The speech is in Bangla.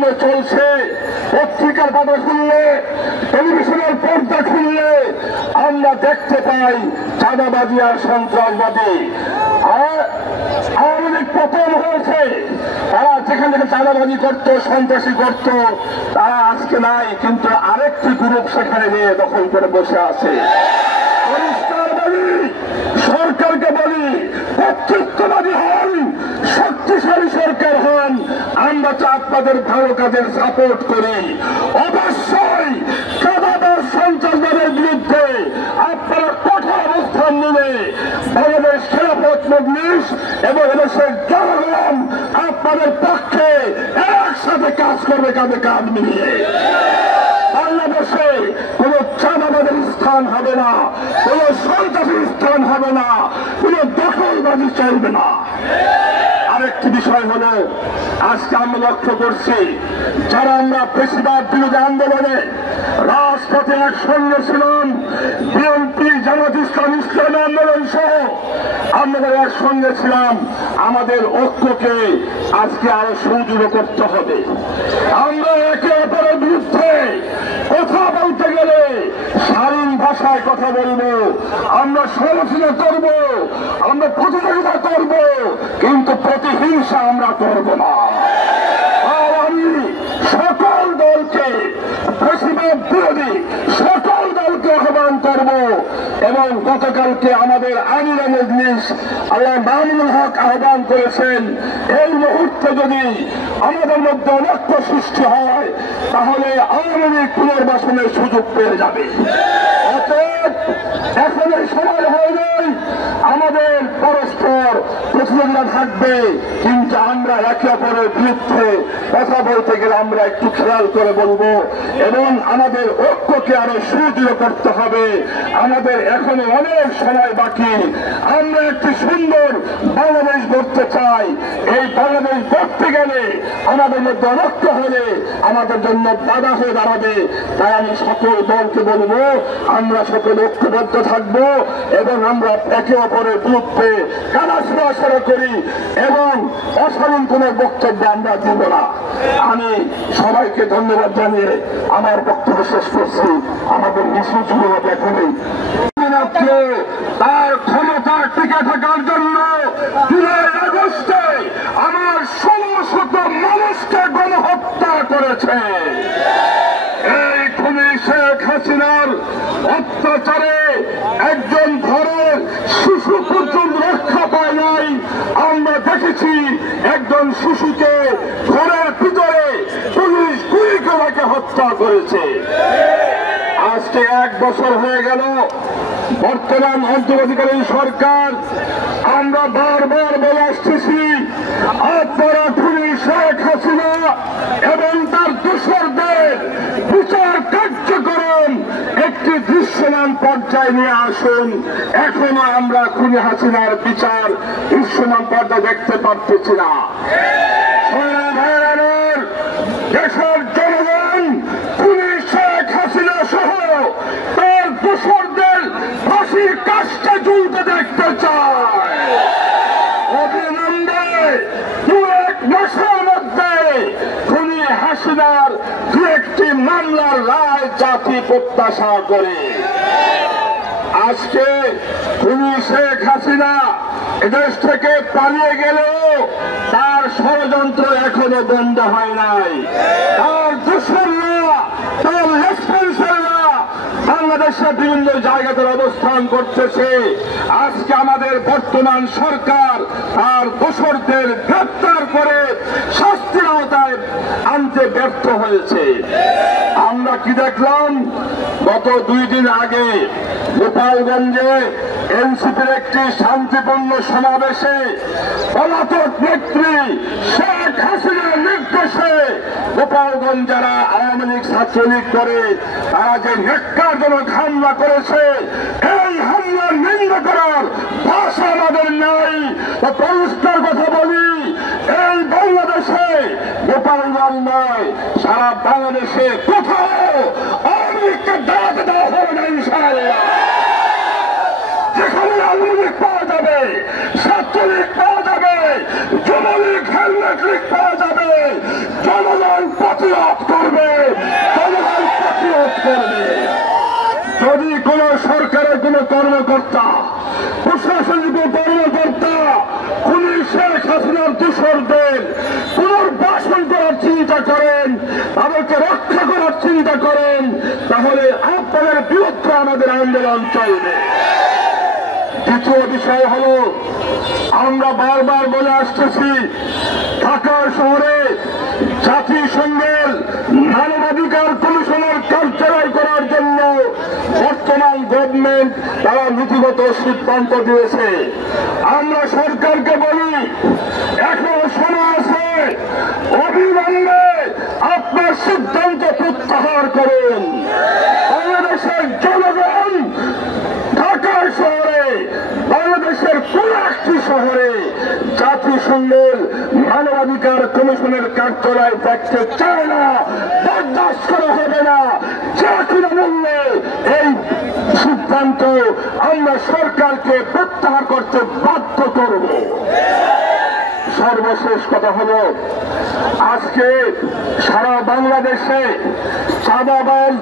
জন্য চলছে। পত্রিকার পাতা খুললে, টেলিভিশনের পর্দা খুললে আমরা দেখতে পাই চাঁদাবাজি আর সন্ত্রাসবাদী। আওয়ামী লীগ পতন হয়েছে, তারা যেখানে চাঁদাবাজি করত, সন্ত্রাসী করত, তারা আজকে নাই, কিন্তু আরেকটি গ্রুপ সেখানে নিয়ে দখল করে বসে আছে। পরিষ্কার বলি, সরকারকে বলি, কর্তৃত্ববাদী হন, শক্তিশালী সরকার হন, আমরা তো আপনাদের ভালো কাজের সাপোর্ট করি। অবশ্যই চাঁদাবাজ সন্ত্রাসবাদের বিরুদ্ধে আপনারা কঠোর অবস্থান নিলে বাংলাদেশ খেলাফত মজলিস এবং এদেশের জনগণ আপনাদের পক্ষে একসাথে কাজ করবে, কাঁধে কাঁধ মিলিয়ে। বাংলাদেশে কোন চাঁদাবাদের স্থান হবে না, কোন সন্ত্রাসের স্থান হবে না, কোন দখলবাজি চলবে না। আরেকটি বিষয় হলো, আজকে আমরা লক্ষ্য করছি যারা আমরা ফ্যাসিবাদ বিরোধী আন্দোলনে রাজপথে একসঙ্গে ছিলাম, বিএনপি, জামাত ইসলামী, ইসলামী আন্দোলন সহ আমরা একসঙ্গে ছিলাম, আমাদের ঐক্যকে আজকে আরো সুদৃঢ় করতে হবে। আমরা একে অপরের বিরুদ্ধে কথা বলতে গেলে শালীন ভাষায় কথা বলবো, আমরা সমালোচনা করব, আমরা প্রতিযোগিতা করব, কিন্তু প্রতিহিংসা আমরা করব না। আর আমি সকল দলকে, ফ্যাসিবাদ বিরোধী সকল দলকে আহ্বান করব। এবং গতকালকে আমাদের আমির মজলিস আল্লাহ মামুনুল হক আহ্বান করেছেন, এই মুহূর্তে যদি আমাদের মধ্যে অনৈক্য সৃষ্টি হয় তাহলে আওয়ামী লীগ পুনর্বাসনের সুযোগ পেয়ে যাবে। অতএব এখন এই সময় হয় নাই, আমাদের পরস্পর প্রতিযোগিতা থাকবে, কিন্তু আমরা একে অপরের বিরুদ্ধে কথা বলতে গেলে আমরা একটু খেয়াল করে বলবো এবং আমাদের ঐক্যকে আরো সুদৃঢ় করতে হবে। আমাদের এখনো অনেক সময় বাকি। আমরা একটি সুন্দর বাংলাদেশ গড়তে চাই। এই বাংলাদেশ গড়তে গেলে আমাদের মধ্যে অনৈক্য হলে আমাদের জন্য বাধা হয়ে দাঁড়াবে। তাই আমি সকল দলকে বলবো, আমরা সকল ঐক্যবদ্ধ থাকবো এবং আমরা একে অপরের বিরুদ্ধে কারা সরাসরি করি এবং অশালীন কোন বক্তব্য আমরা দিব না। আমি সবাইকে ধন্যবাদ জানিয়ে আমার বক্তব্য শেষ করছি। আমাদের মিছিল শুরু হবে এখনই। তার ক্ষমতা টিকে থাকার জন্য ২ আগস্টে আমার ১৬শত মানুষকে গণহত্যা করেছে। এই খুনি শেখ হাসিনার অত্যাচারে একজন ঘরের শিশু পর্যন্ত রক্ষা পায় নাই। আমরা দেখেছি একজন শিশুকে ঘরের ভিতরে পুলিশ গুলি করে হত্যা করেছে। আজকে ১ বছর হয়ে গেল বর্তমান অন্তর্বর্তীকালীন সরকার। আমরা বারবার বলে আসতেছি, আপনারা খুনি শেখ হাসিনা এবং তার দোসরদের বিচার কার্যক্রম একটি দৃশ্যমান পর্যায়ে নিয়ে আসুন। এখনো আমরা খুনি হাসিনার বিচার দৃশ্যমান পর্যায়ে দেখতে পারতেছি না। দেশের জনগণ খুনি শেখ হাসিনা সহ তার দোসরদের ফাঁসির কাজটা ঝুলতে দেখতে চায়। অবিলম্বে ২-১ মাসের মধ্যে খুনি হাসিনার ২-১টি মামলার রায় জাতি প্রত্যাশা করে। আজকে খুনি শেখ হাসিনা এদেশ থেকে পালিয়ে গেলেও তার ষড়যন্ত্র এখনো বন্ধ হয় নাই। তার দোসররা, তার রেসপন্সাররা বাংলাদেশের বিভিন্ন জায়গাতে অবস্থান করতেছে। আজকে আমাদের বর্তমান সরকার তার দোসরদের গ্রেপ্তার করে শাস্তির আওতায় আনতে ব্যর্থ হয়েছে। আমরা কি দেখলাম? গত 2 দিন আগে গোপালগঞ্জে এনসিপির একটি শান্তিপূর্ণ সমাবেশে পলাতক নেত্রী শেখ হাসিনার নির্দেশে গোপালগঞ্জ যারা আওয়ামী লীগ ছাত্রলীগ করে তারা যে ন্যাক্কারজনক হামলা করেছে, এই হামলার নিন্দা করার ভাষা আমাদের নাই। পরিষ্কার কথা বলি, এই বাংলাদেশে গোপালগঞ্জ নয়, সারা বাংলাদেশে কোথাও আওয়ামী লীগকে দাঁড়াতে দেওয়া হবে না ইনশাআল্লাহ। যেখানে আওয়ামী লীগ পাওয়া যাবে যাবে, ছাত্রলীগ পাওয়া যাবে, যুবলীগ হেলমেট লীগ পাওয়া যাবে। জনগণ প্রতিরোধ করবে, জনগণ প্রতিরোধ করবে। যদি কোন সরকারের কোন কর্মকর্তা, প্রশাসনিক কর্মকর্তা খুনি শেখ হাসিনার দূষরদের পুনর্বাসন করার চিন্তা করেন, তাদেরকে রক্ষা করার চিন্তা করেন, তাহলে আপনাদের বিরুদ্ধে আমাদের আন্দোলন চলবে। দ্বিতীয় বিষয় হল, আমরা বারবার বলে আসতেছি, ঢাকা শহরে জাতিসংঘের মানবাধিকার কমিশনের কার্যালয় করার জন্য বর্তমান গভর্নমেন্ট তারা নীতিগত সিদ্ধান্ত দিয়েছে। আমরা সরকারকে বলি, এখনো সময় আছে, অবিলম্বে আপনার সিদ্ধান্ত প্রত্যাহার করুন। বাংলাদেশের জনগণ ঢাকা শহরে, বাংলাদেশের কোন একটি শহরে জাতিসংঘের মানবাধিকার কমিশনের কার্যালয় দেখতে চায় না, বরদাস্ত করা হবে না। যে কোনো মূল্যে এই সিদ্ধান্ত আমরা সরকারকে প্রত্যাহার করতে বাধ্য করব। সর্বশেষ কথা হল, আজকে সারা বাংলাদেশে চাঁদাবাজ